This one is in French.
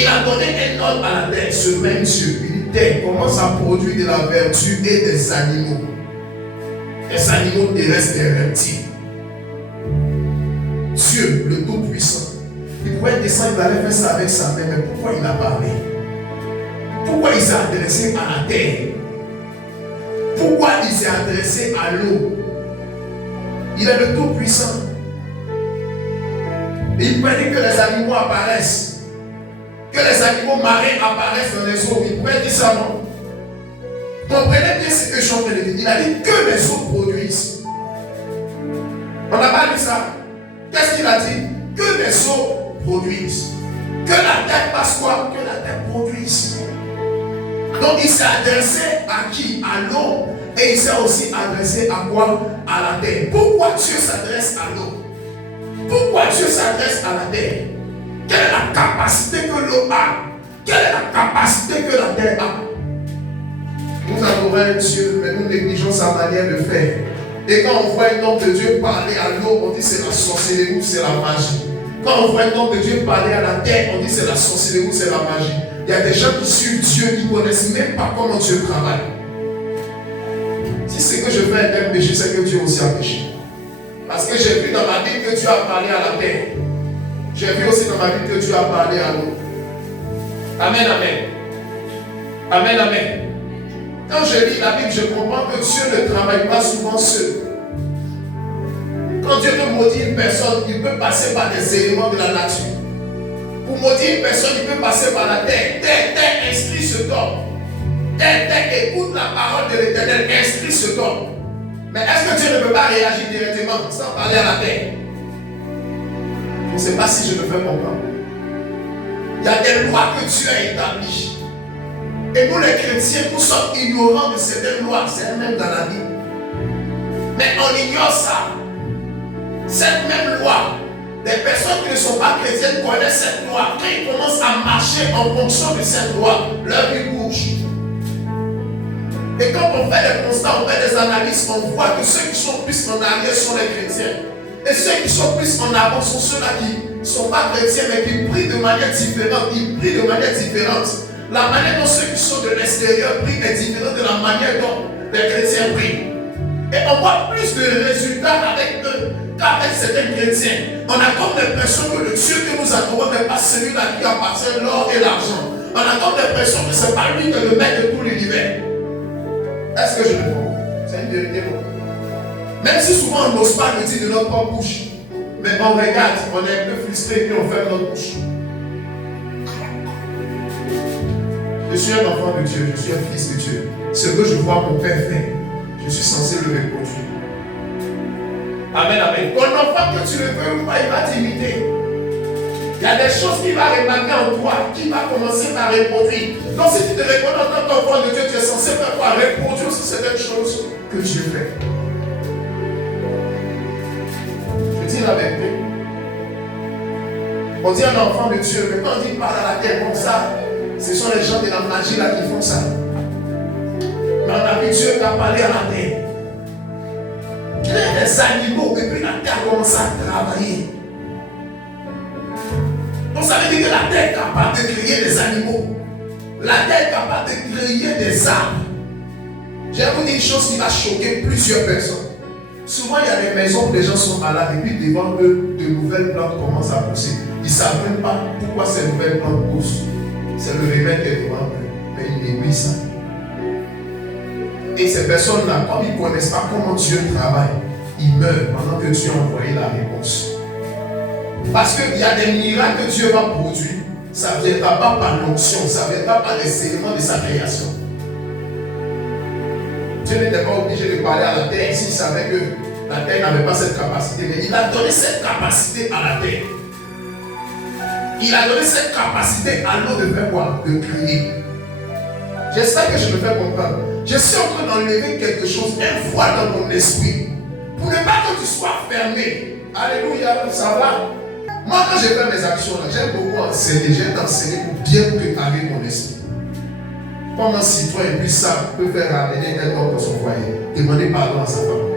Il a donné un ordre à la terre, ce même Dieu. Il dit, terre, commence à produire de la vertu et des animaux. Des animaux terrestres, des reptiles. Dieu, le Tout-Puissant, il pouvait descendre, il allait faire ça avec sa main, mais pourquoi il a parlé? Pourquoi il s'est adressé à la terre? Pourquoi il s'est adressé à l'eau? Il est le Tout-Puissant. Et il pouvait dire que les animaux apparaissent, que les animaux marins apparaissent dans les eaux. Il pouvait dire ça, non? Comprenez bien ce que je suis en train de dire. Il a dit que les eaux produisent. On n'a pas dit ça. Qu'est-ce qu'il a dit? Que les eaux produisent. Que la terre passe quoi? Que la terre produise. Donc il s'est adressé à qui? À l'eau. Et il s'est aussi adressé à quoi? À la terre. Pourquoi Dieu s'adresse à l'eau? Pourquoi Dieu s'adresse à la terre? Quelle est la capacité que l'eau a? Quelle est la capacité que la terre a? Nous adorons Dieu, mais nous négligeons sa manière de faire. Et quand on voit un homme de Dieu parler à l'eau, on dit c'est la sorcellerie ou c'est la magie. Quand on voit un homme de Dieu parler à la terre, on dit c'est la sorcellerie ou c'est la magie. Il y a des gens qui suivent Dieu, qui ne connaissent même pas comment Dieu travaille. Si ce que je fais est un péché, c'est que Dieu aussi a péché. Parce que j'ai vu dans ma Bible que Dieu a parlé à la terre. J'ai vu aussi dans ma Bible que Dieu a parlé à l'eau. Amen, amen. Amen, amen. Quand je lis la Bible, je comprends que Dieu ne travaille pas souvent seul. Quand Dieu veut maudire une personne, il peut passer par des éléments de la nature. Pour maudire une personne, il peut passer par la terre. Terre, instruit ce homme. Terre, écoute la parole de l'Éternel, instruit ce homme. Mais est-ce que Dieu ne peut pas réagir directement sans parler à la terre? Je ne sais pas si je me fais comprendre. Il y a des lois que Dieu a établies. Et nous les chrétiens, nous sommes ignorants de certaines lois, c'est même dans la Bible. Mais on ignore ça. Cette même loi, des personnes qui ne sont pas chrétiennes connaissent cette loi. Quand ils commencent à marcher en fonction de cette loi, leur vie bouge. Et quand on fait des constats, on fait des analyses, on voit que ceux qui sont plus en arrière sont les chrétiens. Et ceux qui sont plus en avant sont ceux-là qui ne sont pas chrétiens, mais qui prient de manière différente. Ils prient de manière différente. La manière dont ceux qui sont de l'extérieur prient est différente de la manière dont les chrétiens prient. Et on voit plus de résultats avec eux qu'avec certains chrétiens. On a comme l'impression que le Dieu que nous adorons n'est pas celui-là qui appartient l'or et l'argent. On a comme l'impression que ce n'est pas lui qui est le maître de tout l'univers. Est-ce que je le comprends? C'est une vérité. Même si souvent on n'ose pas le dire de notre propre bouche. Mais on regarde, on est un peu frustré et on ferme notre bouche. Je suis un enfant de Dieu, je suis un fils de Dieu. Ce que je vois mon Père faire, je suis censé le reproduire. Amen, amen. Ton enfant, que tu le veux ou pas, il va t'imiter. Il y a des choses qu'il va remarquer en toi, qui va commencer à reproduire. Donc si tu te reconnais en tant qu'enfant de Dieu, tu es censé faire quoi? Reproduire aussi certaines choses que Dieu fait. Je dis la vérité. On dit un enfant de Dieu, mais quand on dit parle à la terre comme ça, ce sont les gens de la magie là qui font ça. Mais on a vu Dieu qui a parlé à la terre. Créer des animaux et puis la terre commence à travailler. Donc ça veut dire que la terre est capable de créer des animaux. La terre est capable de créer des arbres. Je vais vous dire une chose qui va choquer plusieurs personnes. Souvent il y a des maisons où les gens sont malades et puis devant eux, de nouvelles plantes commencent à pousser. Ils ne savent même pas pourquoi ces nouvelles plantes poussent. C'est le remède qui est devant eux. Mais ils négligent ça. Et ces personnes-là, comme ils ne connaissent pas comment Dieu travaille, ils meurent pendant que Dieu a envoyé la réponse. Parce qu'il y a des miracles que Dieu va produire. Ça ne viendra pas par l'onction, ça ne viendra pas des éléments de sa création. Dieu n'était pas obligé de parler à la terre s'il savait que la terre n'avait pas cette capacité. Mais il a donné cette capacité à la terre. Il a donné cette capacité à l'eau de faire quoi? De créer. J'espère que je me fais comprendre. Je suis en train d'enlever quelque chose, un voile dans mon esprit. Pour ne pas que tu sois fermé. Alléluia, ça va? Moi, quand je fais mes actions, j'aime beaucoup enseigner. J'aime enseigner pour bien préparer mon esprit. Comme un citoyen puissant peut faire ramener un homme dans son foyer, demander pardon à sa femme.